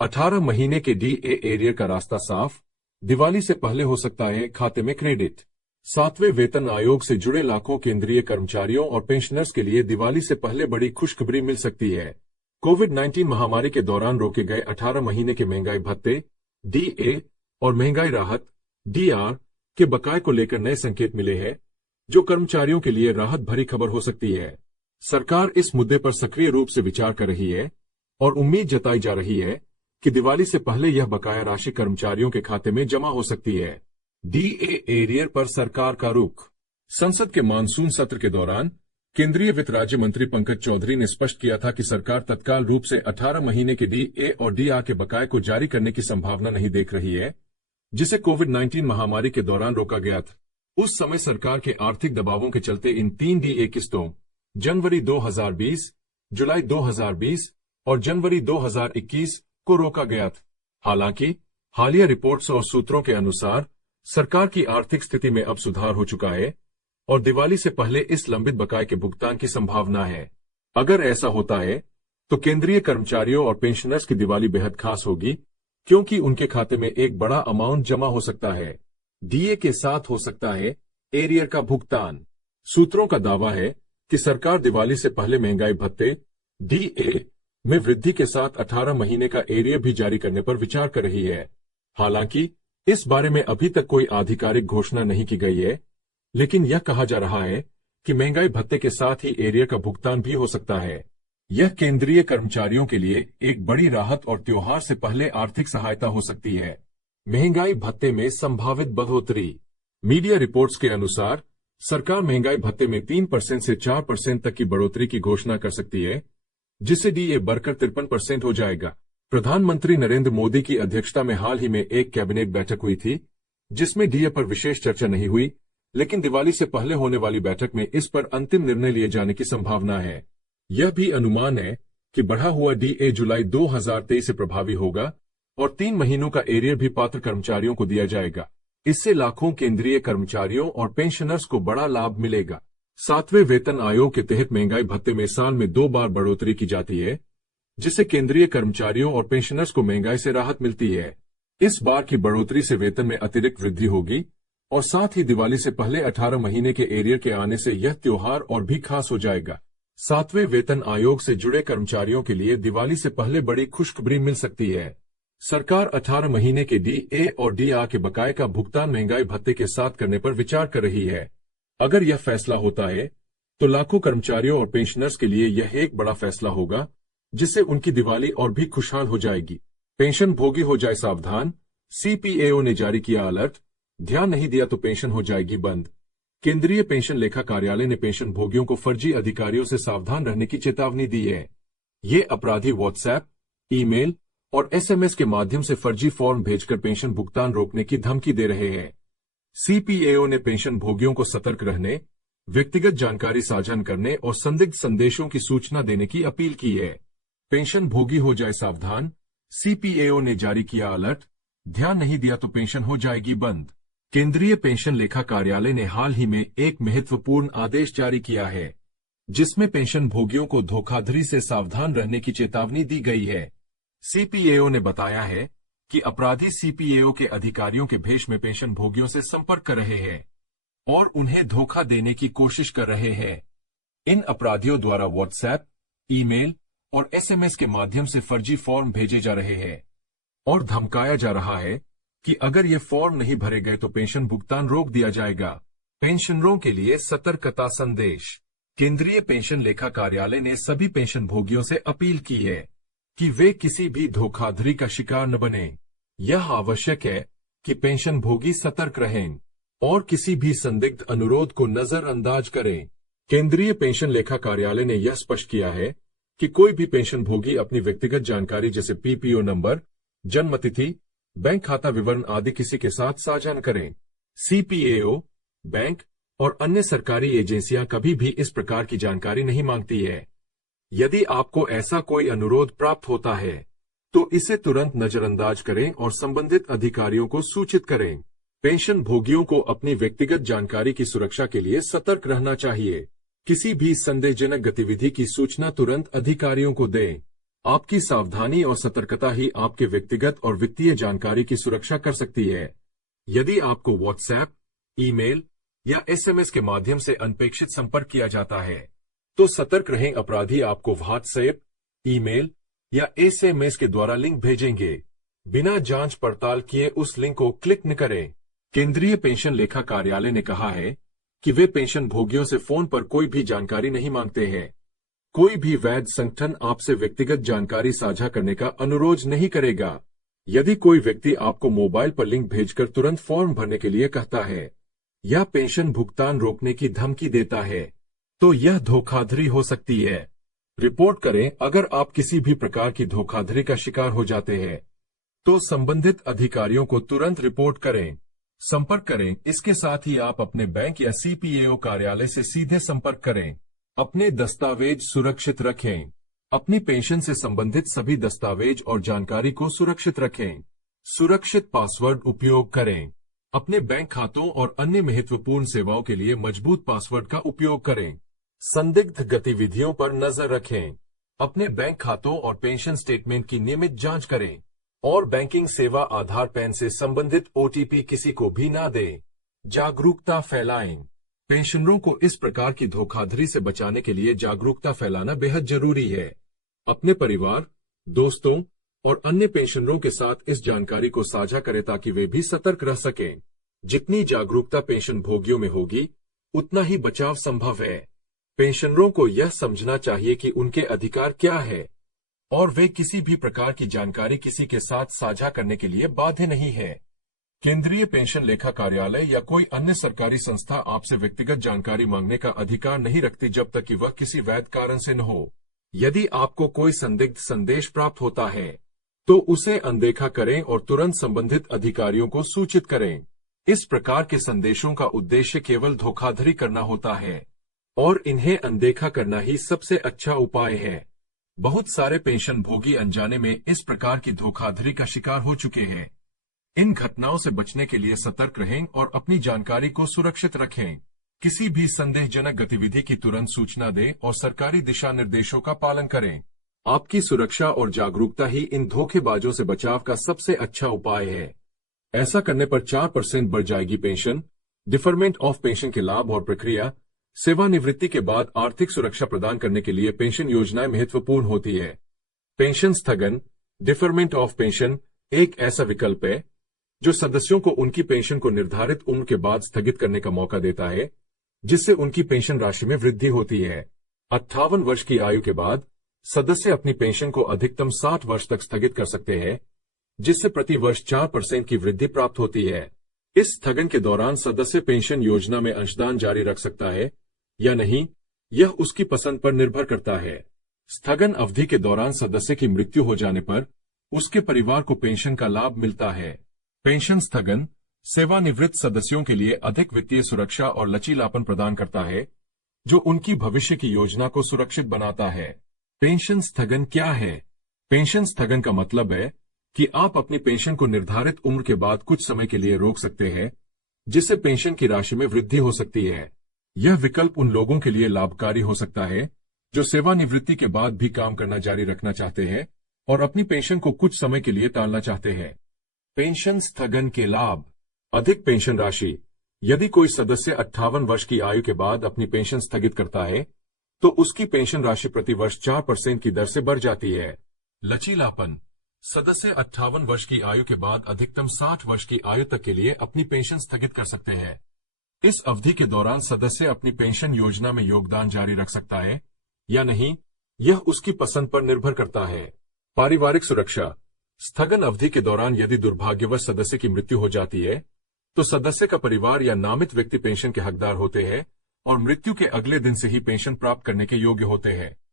18 महीने के DA arrear का रास्ता साफ, दिवाली से पहले हो सकता है खाते में क्रेडिट। 7वें वेतन आयोग से जुड़े लाखों केंद्रीय कर्मचारियों और पेंशनर्स के लिए दिवाली से पहले बड़ी खुशखबरी मिल सकती है। कोविड-19 महामारी के दौरान रोके गए 18 महीने के महंगाई भत्ते डीए और महंगाई राहत डीआर के बकाये को लेकर नए संकेत मिले हैं, जो कर्मचारियों के लिए राहत भरी खबर हो सकती है। सरकार इस मुद्दे पर सक्रिय रूप से विचार कर रही है और उम्मीद जताई जा रही है कि दिवाली से पहले यह बकाया राशि कर्मचारियों के खाते में जमा हो सकती है। डीए एरियर पर सरकार का रुख। संसद के मानसून सत्र के दौरान केंद्रीय वित्त राज्य मंत्री पंकज चौधरी ने स्पष्ट किया था कि सरकार तत्काल रूप से 18 महीने के डीए और डीआर के बकाये को जारी करने की संभावना नहीं देख रही है, जिसे कोविड-19 महामारी के दौरान रोका गया था। उस समय सरकार के आर्थिक दबावों के चलते इन 3 डीए किस्तों जनवरी 2020, जुलाई 2020 और जनवरी 2021 को रोका गया था। हालांकि हालिया रिपोर्ट्स और सूत्रों के अनुसार सरकार की आर्थिक स्थिति में अब सुधार हो चुका है और दिवाली से पहले इस लंबित बकाये के भुगतान की संभावना है। अगर ऐसा होता है तो केंद्रीय कर्मचारियों और पेंशनर्स की दिवाली बेहद खास होगी, क्योंकि उनके खाते में एक बड़ा अमाउंट जमा हो सकता है। डीए के साथ हो सकता है एरियर का भुगतान। सूत्रों का दावा है कि सरकार दिवाली से पहले महंगाई भत्ते डीए में वृद्धि के साथ 18 महीने का एरियर भी जारी करने पर विचार कर रही है। हालांकि इस बारे में अभी तक कोई आधिकारिक घोषणा नहीं की गई है, लेकिन यह कहा जा रहा है कि महंगाई भत्ते के साथ ही एरियर का भुगतान भी हो सकता है। यह केंद्रीय कर्मचारियों के लिए एक बड़ी राहत और त्योहार से पहले आर्थिक सहायता हो सकती है। महंगाई भत्ते में संभावित बढ़ोतरी। मीडिया रिपोर्ट्स के अनुसार सरकार महंगाई भत्ते में 3% से 4% तक की बढ़ोतरी की घोषणा कर सकती है, जिससे डीए बढ़कर 53% हो जाएगा। प्रधानमंत्री नरेंद्र मोदी की अध्यक्षता में हाल ही में एक कैबिनेट बैठक हुई थी, जिसमें डीए पर विशेष चर्चा नहीं हुई, लेकिन दिवाली से पहले होने वाली बैठक में इस पर अंतिम निर्णय लिए जाने की संभावना है। यह भी अनुमान है कि बढ़ा हुआ डीए जुलाई 2023 से प्रभावी होगा और 3 महीनों का एरियर भी पात्र कर्मचारियों को दिया जाएगा। इससे लाखों केंद्रीय कर्मचारियों और पेंशनर्स को बड़ा लाभ मिलेगा। 7वें वेतन आयोग के तहत महंगाई भत्ते में साल में 2 बार बढ़ोतरी की जाती है, जिससे केंद्रीय कर्मचारियों और पेंशनर्स को महंगाई से राहत मिलती है। इस बार की बढ़ोतरी से वेतन में अतिरिक्त वृद्धि होगी और साथ ही दिवाली से पहले 18 महीने के एरियर के आने से यह त्योहार और भी खास हो जाएगा। 7वें वेतन आयोग से जुड़े कर्मचारियों के लिए दिवाली से पहले बड़ी खुशखबरी मिल सकती है। सरकार 18 महीने के डीए और डीआर के बकाये का भुगतान महंगाई भत्ते के साथ करने पर विचार कर रही है। अगर यह फैसला होता है तो लाखों कर्मचारियों और पेंशनर्स के लिए यह एक बड़ा फैसला होगा, जिससे उनकी दिवाली और भी खुशहाल हो जाएगी। पेंशन भोगी हो जाए सावधान, सीपीएओ ने जारी किया अलर्ट। ध्यान नहीं दिया तो पेंशन हो जाएगी बंद। केंद्रीय पेंशन लेखा कार्यालय ने पेंशन भोगियों को फर्जी अधिकारियों से सावधान रहने की चेतावनी दी है। ये अपराधी व्हाट्सएप, ईमेल और एसएमएस के माध्यम से फर्जी फॉर्म भेजकर पेंशन भुगतान रोकने की धमकी दे रहे हैं। सीपीएओ ने पेंशन भोगियों को सतर्क रहने, व्यक्तिगत जानकारी साझा करने और संदिग्ध संदेशों की सूचना देने की अपील की है। पेंशन भोगी हो जाए सावधान, सीपीएओ ने जारी किया अलर्ट। ध्यान नहीं दिया तो पेंशन हो जाएगी बंद। केंद्रीय पेंशन लेखा कार्यालय ने हाल ही में एक महत्वपूर्ण आदेश जारी किया है, जिसमें पेंशन भोगियों को धोखाधड़ी से सावधान रहने की चेतावनी दी गई है। सीपीएओ ने बताया है कि अपराधी सीपीएओ के अधिकारियों के भेष में पेंशन भोगियों से संपर्क कर रहे हैं और उन्हें धोखा देने की कोशिश कर रहे हैं। इन अपराधियों द्वारा व्हाट्सएप, ईमेल और एसएमएस के माध्यम से फर्जी फॉर्म भेजे जा रहे हैं और धमकाया जा रहा है कि अगर ये फॉर्म नहीं भरे गए तो पेंशन भुगतान रोक दिया जाएगा। पेंशनरों के लिए सतर्कता संदेश। केंद्रीय पेंशन लेखा कार्यालय ने सभी पेंशन भोगियों से अपील की है कि वे किसी भी धोखाधड़ी का शिकार न बने। यह आवश्यक है कि पेंशन भोगी सतर्क रहें और किसी भी संदिग्ध अनुरोध को नजरअंदाज करें। केंद्रीय पेंशन लेखा कार्यालय ने यह स्पष्ट किया है कि कोई भी पेंशन भोगी अपनी व्यक्तिगत जानकारी जैसे पीपीओ नंबर, जन्मतिथि, बैंक खाता विवरण आदि किसी के साथ साझा न करें। सीपीएओ, बैंक और अन्य सरकारी एजेंसियां कभी भी इस प्रकार की जानकारी नहीं मांगती है। यदि आपको ऐसा कोई अनुरोध प्राप्त होता है तो इसे तुरंत नजरअंदाज करें और संबंधित अधिकारियों को सूचित करें। पेंशन भोगियों को अपनी व्यक्तिगत जानकारी की सुरक्षा के लिए सतर्क रहना चाहिए। किसी भी संदेहजनक गतिविधि की सूचना तुरंत अधिकारियों को दें। आपकी सावधानी और सतर्कता ही आपके व्यक्तिगत और वित्तीय जानकारी की सुरक्षा कर सकती है। यदि आपको व्हाट्सएप, ईमेल या एसएमएस के माध्यम से अनपेक्षित संपर्क किया जाता है, तो सतर्क रहें। अपराधी आपको व्हाट्सएप, ईमेल या एसएमएस के द्वारा लिंक भेजेंगे। बिना जांच पड़ताल किए उस लिंक को क्लिक न करें। केंद्रीय पेंशन लेखा कार्यालय ने कहा है कि वे पेंशन भोगियों से फोन पर कोई भी जानकारी नहीं मांगते हैं। कोई भी वैध संगठन आपसे व्यक्तिगत जानकारी साझा करने का अनुरोध नहीं करेगा। यदि कोई व्यक्ति आपको मोबाइल पर लिंक भेजकर तुरंत फॉर्म भरने के लिए कहता है या पेंशन भुगतान रोकने की धमकी देता है, तो यह धोखाधड़ी हो सकती है। रिपोर्ट करें। अगर आप किसी भी प्रकार की धोखाधड़ी का शिकार हो जाते हैं, तो संबंधित अधिकारियों को तुरंत रिपोर्ट करें। संपर्क करें। इसके साथ ही आप अपने बैंक या सीपीएओ कार्यालय से सीधे संपर्क करें। अपने दस्तावेज सुरक्षित रखें। अपनी पेंशन से संबंधित सभी दस्तावेज और जानकारी को सुरक्षित रखें। सुरक्षित पासवर्ड उपयोग करें। अपने बैंक खातों और अन्य महत्वपूर्ण सेवाओं के लिए मजबूत पासवर्ड का उपयोग करें। संदिग्ध गतिविधियों पर नजर रखें। अपने बैंक खातों और पेंशन स्टेटमेंट की नियमित जांच करें और बैंकिंग सेवा आधार पैन से संबंधित ओटीपी किसी को भी ना दें। जागरूकता फैलाएं। पेंशनरों को इस प्रकार की धोखाधड़ी से बचाने के लिए जागरूकता फैलाना बेहद जरूरी है। अपने परिवार, दोस्तों और अन्य पेंशनरों के साथ इस जानकारी को साझा करें ताकि वे भी सतर्क रह सकें। जितनी जागरूकता पेंशन भोगियों में होगी, उतना ही बचाव संभव है। पेंशनरों को यह समझना चाहिए कि उनके अधिकार क्या है और वे किसी भी प्रकार की जानकारी किसी के साथ साझा करने के लिए बाध्य नहीं है। केंद्रीय पेंशन लेखा कार्यालय या कोई अन्य सरकारी संस्था आपसे व्यक्तिगत जानकारी मांगने का अधिकार नहीं रखती जब तक कि वह किसी वैध कारण से न हो। यदि आपको कोई संदिग्ध संदेश प्राप्त होता है, तो उसे अनदेखा करें और तुरंत संबंधित अधिकारियों को सूचित करें। इस प्रकार के संदेशों का उद्देश्य केवल धोखाधड़ी करना होता है और इन्हें अनदेखा करना ही सबसे अच्छा उपाय है। बहुत सारे पेंशन भोगी अनजाने में इस प्रकार की धोखाधड़ी का शिकार हो चुके हैं। इन घटनाओं से बचने के लिए सतर्क रहें और अपनी जानकारी को सुरक्षित रखें। किसी भी संदेहजनक गतिविधि की तुरंत सूचना दें और सरकारी दिशा निर्देशों का पालन करें। आपकी सुरक्षा और जागरूकता ही इन धोखेबाजों से बचाव का सबसे अच्छा उपाय है। ऐसा करने पर 4% बढ़ जाएगी पेंशन। डिफरमेंट ऑफ पेंशन के लाभ और प्रक्रिया। सेवानिवृत्ति के बाद आर्थिक सुरक्षा प्रदान करने के लिए पेंशन योजनाएं महत्वपूर्ण होती है। पेंशन स्थगन, डिफरमेंट ऑफ पेंशन एक ऐसा विकल्प है जो सदस्यों को उनकी पेंशन को निर्धारित उम्र के बाद स्थगित करने का मौका देता है, जिससे उनकी पेंशन राशि में वृद्धि होती है। 58 वर्ष की आयु के बाद सदस्य अपनी पेंशन को अधिकतम 60 वर्ष तक स्थगित कर सकते हैं, जिससे प्रति वर्ष 4% की वृद्धि प्राप्त होती है। इस स्थगन के दौरान सदस्य पेंशन योजना में अंशदान जारी रख सकता है या नहीं, यह उसकी पसंद पर निर्भर करता है। स्थगन अवधि के दौरान सदस्य की मृत्यु हो जाने पर उसके परिवार को पेंशन का लाभ मिलता है। पेंशन स्थगन सेवानिवृत्त सदस्यों के लिए अधिक वित्तीय सुरक्षा और लचीलापन प्रदान करता है, जो उनकी भविष्य की योजना को सुरक्षित बनाता है। पेंशन स्थगन क्या है? पेंशन स्थगन का मतलब है कि आप अपनी पेंशन को निर्धारित उम्र के बाद कुछ समय के लिए रोक सकते हैं, जिससे पेंशन की राशि में वृद्धि हो सकती है। यह विकल्प उन लोगों के लिए लाभकारी हो सकता है जो सेवानिवृत्ति के बाद भी काम करना जारी रखना चाहते हैं और अपनी पेंशन को कुछ समय के लिए टालना चाहते हैं। पेंशन स्थगन के लाभ। अधिक पेंशन राशि। यदि कोई सदस्य 58 वर्ष की आयु के बाद अपनी पेंशन स्थगित करता है, तो उसकी पेंशन राशि प्रति वर्ष 4% की दर से बढ़ जाती है। लचीलापन। सदस्य 58 वर्ष की आयु के बाद अधिकतम 60 वर्ष की आयु तक के लिए अपनी पेंशन स्थगित कर सकते हैं। इस अवधि के दौरान सदस्य अपनी पेंशन योजना में योगदान जारी रख सकता है या नहीं, यह उसकी पसंद पर निर्भर करता है। पारिवारिक सुरक्षा। स्थगन अवधि के दौरान यदि दुर्भाग्यवश सदस्य की मृत्यु हो जाती है, तो सदस्य का परिवार या नामित व्यक्ति पेंशन के हकदार होते हैं और मृत्यु के अगले दिन से ही पेंशन प्राप्त करने के योग्य होते हैं।